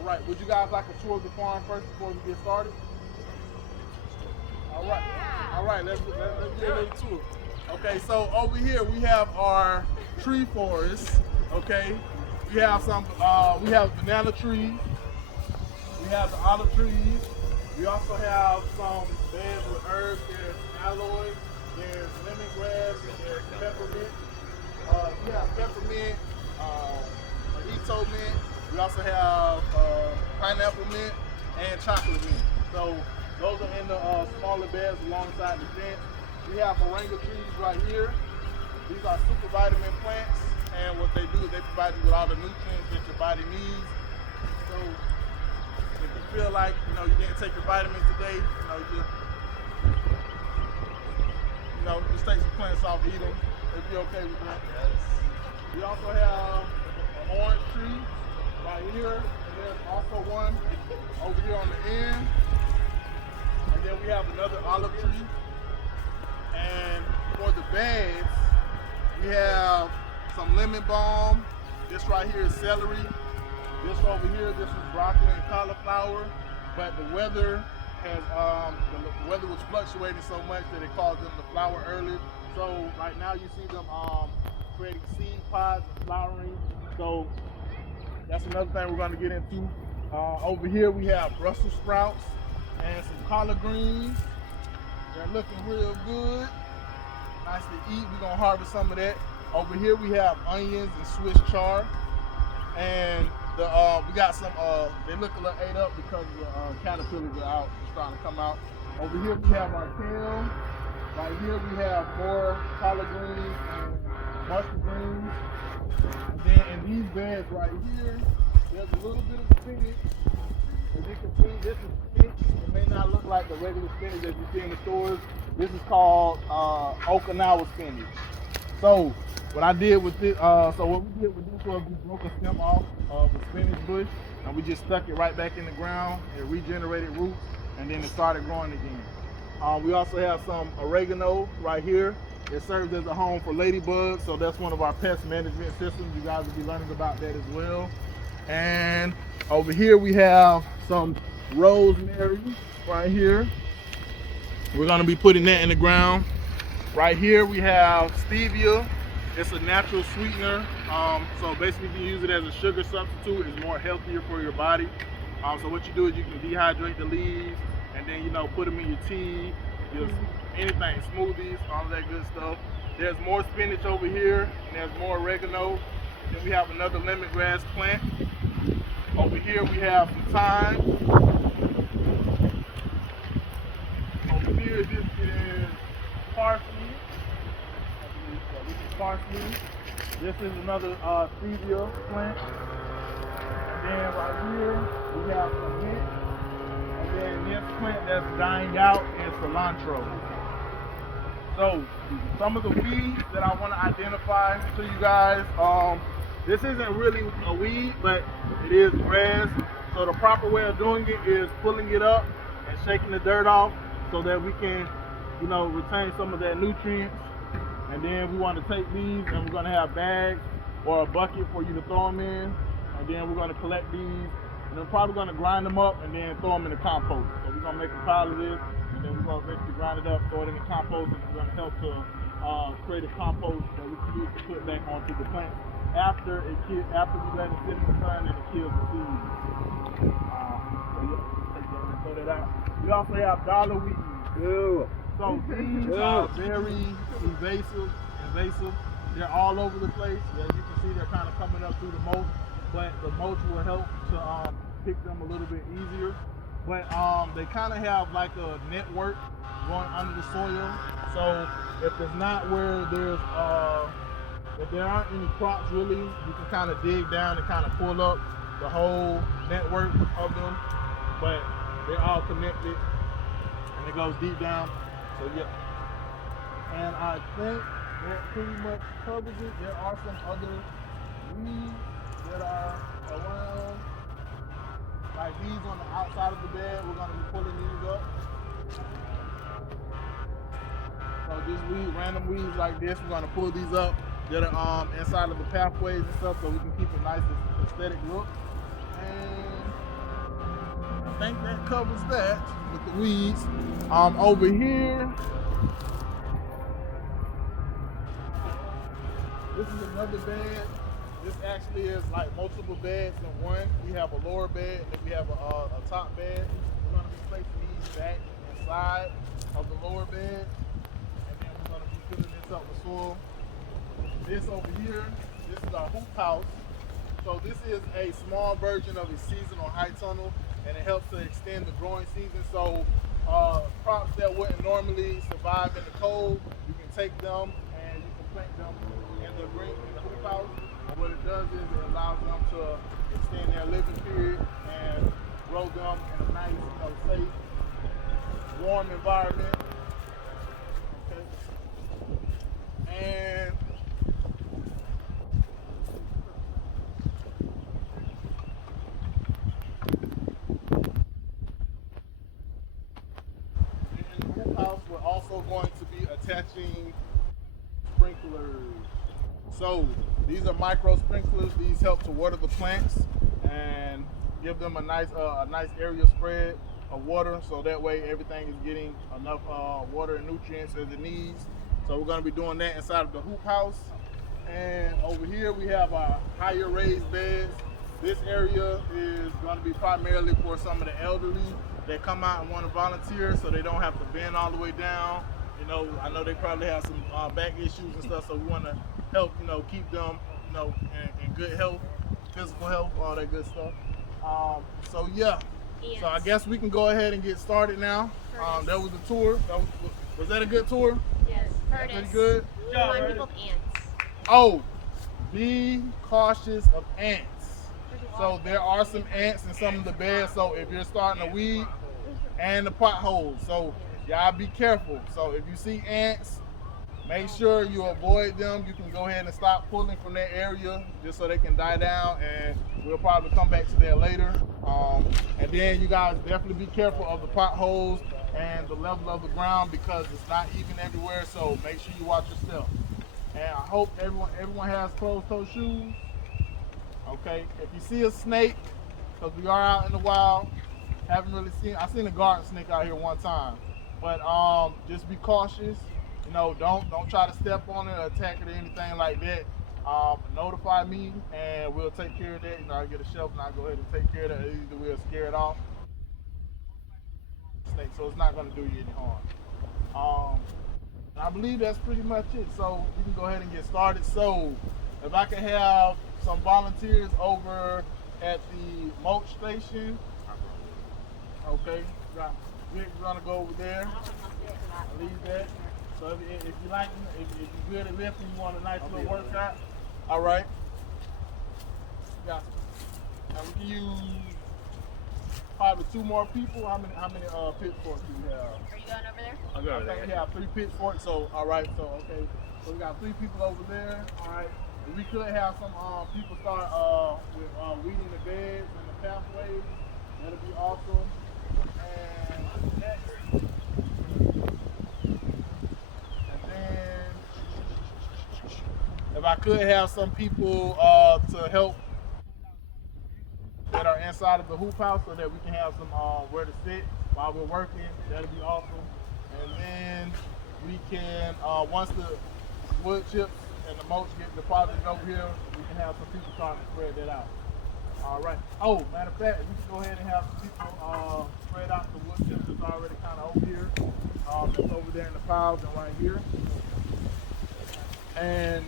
All right, would you guys like a tour of the farm first before we get started? All right, let's get a little tour. Okay, so over here we have our tree forest. Okay, we have banana trees. We have the olive trees. We also have some beds with herbs. There's aloe, there's lemongrass, and there's peppermint. We have peppermint, mojito mint. We also have pineapple mint and chocolate mint. So those are in the smaller beds alongside the fence. We have moringa trees right here. These are super vitamin plants, and what they do is they provide you with all the nutrients that your body needs. So if you feel like you didn't take your vitamins today, just take some plants off, eat them if you're okay with that. We also have an orange tree right here, and there's also one over here on the end. And then we have another olive tree. And for the beds, we have some lemon balm. This right here is celery. This over here, this is broccoli and cauliflower. But the weather was fluctuating so much that it caused them to flower early. So right now you see them creating seed pods and flowering. So that's another thing we're going to get into. Over here we have Brussels sprouts and some collard greens. They're looking real good. Nice to eat. We're going to harvest some of that. Over here we have onions and Swiss chard. And we got some, they look a little ate up because the caterpillars are out, just trying to come out. Over here we have our kale. Right here we have more collard greens and mustard greens. And then in these beds right here, there's a little bit of spinach. As you can see, this is spinach. It may not look like the regular spinach that you see in the stores. This is called Okinawa spinach. So what I did with this, what we did with this was we broke a stem off of the spinach bush and we just stuck it right back in the ground. It regenerated roots and then it started growing again. We also have some oregano right here. It serves as a home for ladybugs, so that's one of our pest management systems. You guys will be learning about that as well. And over here we have some rosemary right here. We're going to be putting that in the ground. Right here we have stevia. It's a natural sweetener, so basically you can use it as a sugar substitute. It's more healthier for your body. So what you do is you can dehydrate the leaves and then put them in your tea, anything, smoothies, all of that good stuff. There's more spinach over here, and there's more oregano. Then we have another lemongrass plant. Over here we have some thyme. Over here this is parsley. This is parsley. This is another stevia plant. And then right here we have some mint. And then this plant that's dying out is cilantro. So some of the weeds that I want to identify to you guys, this isn't really a weed, but it is grass. So the proper way of doing it is pulling it up and shaking the dirt off so that we can, retain some of that nutrients. And then we want to take these and we're going to have bags or a bucket for you to throw them in. And then we're going to collect these and we're probably going to grind them up and then throw them in the compost. So we're going to make a pile of this and then we're going to eventually grind it up, throw it in the compost, and it's going to help to create a compost that we can use to put back onto the plant after we let it sit in the sun and it kills the seeds. Take that and throw that out. We also have dollar wheat. So these are very invasive. They're all over the place. As you can see, they're kind of coming up through the mulch, but the mulch will help to pick them a little bit easier. But they kind of have like a network going under the soil. So if there's not where there's if there aren't any crops really, you can kind of dig down and kind of pull up the whole network of them. But they're all connected and it goes deep down. So yeah. And I think that pretty much covers it. There are some other weeds that are around. Like these on the outside of the bed, we're going to be pulling these up. So just random weeds like this, we're going to pull these up that are inside of the pathways and stuff so we can keep a nice aesthetic look. And think that covers that with the weeds. Over here, this is another bed. This actually is like multiple beds in one. We have a lower bed, and then we have a top bed. We're going to be placing these back inside of the lower bed, and then we're going to be filling this up with soil. This over here, this is our hoop house. So this is a small version of a seasonal high tunnel, and it helps to extend the growing season. So crops that wouldn't normally survive in the cold, you can take them and you can plant them in the hoop house. And what it does is it allows them to extend their living period and grow them in a nice, safe, warm environment. Okay. And we're also going to be attaching sprinklers. So these are micro sprinklers. These help to water the plants and give them a nice area spread of water, so that way everything is getting enough water and nutrients as it needs. So we're going to be doing that inside of the hoop house. And over here we have our higher raised beds. This area is going to be primarily for some of the elderly that come out and want to volunteer, so they don't have to bend all the way down. You know, I know they probably have some back issues and stuff, so we want to help, keep them, in good health, physical health, all that good stuff. So yeah, so I guess we can go ahead and get started now. That was the tour. Was that a good tour? Yes. Pretty good. Remind people of ants. Oh, be cautious of ants. So there are some ants in some of the beds, so if you're starting to weed and the potholes, so y'all be careful. So if you see ants, make sure you avoid them. You can go ahead and stop pulling from that area just so they can die down, and we'll probably come back to that later. And then you guys definitely be careful of the potholes and the level of the ground, because it's not even everywhere, so make sure you watch your step. And I hope everyone has closed-toe shoes. Okay, if you see a snake, because we are out in the wild, haven't really I've seen a garden snake out here one time, but just be cautious. Don't try to step on it or attack it or anything like that. Notify me and we'll take care of that. I'll get a shelf and I'll go ahead and take care of that. Either we'll scare it off, snake, so it's not going to do you any harm. I believe that's pretty much it. So we can go ahead and get started. So if I could have some volunteers over at the mulch station. Okay, we're gonna go over there. I'll leave that. So if you like, if you're good at lifting, you want a nice little workout. All right. Got you. Now we can use probably 2 more people. How many pitchforks do we have? Are you going over there? I'll go over there. We have 3 pitchforks. So all right. So okay. So we got 3 people over there. All right. We could have some people start with weeding the beds and the pathways. That'll be awesome. And next, and then if I could have some people to help that are inside of the hoop house, so that we can have some where to sit while we're working, that'll be awesome. And then we can once the wood chips and the mulch get deposited over here, we can have some people starting to spread that out. All right. Oh, matter of fact, we can go ahead and have some people spread out the wood chips that's already kind of over here. That's over there in the piles and right here. And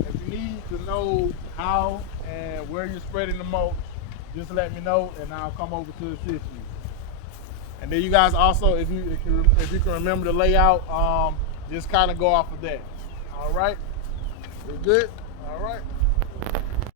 if you need to know how and where you're spreading the mulch, just let me know and I'll come over to assist you. And then you guys also, if you can remember the layout, just kind of go off of that. All right, we're good. All right.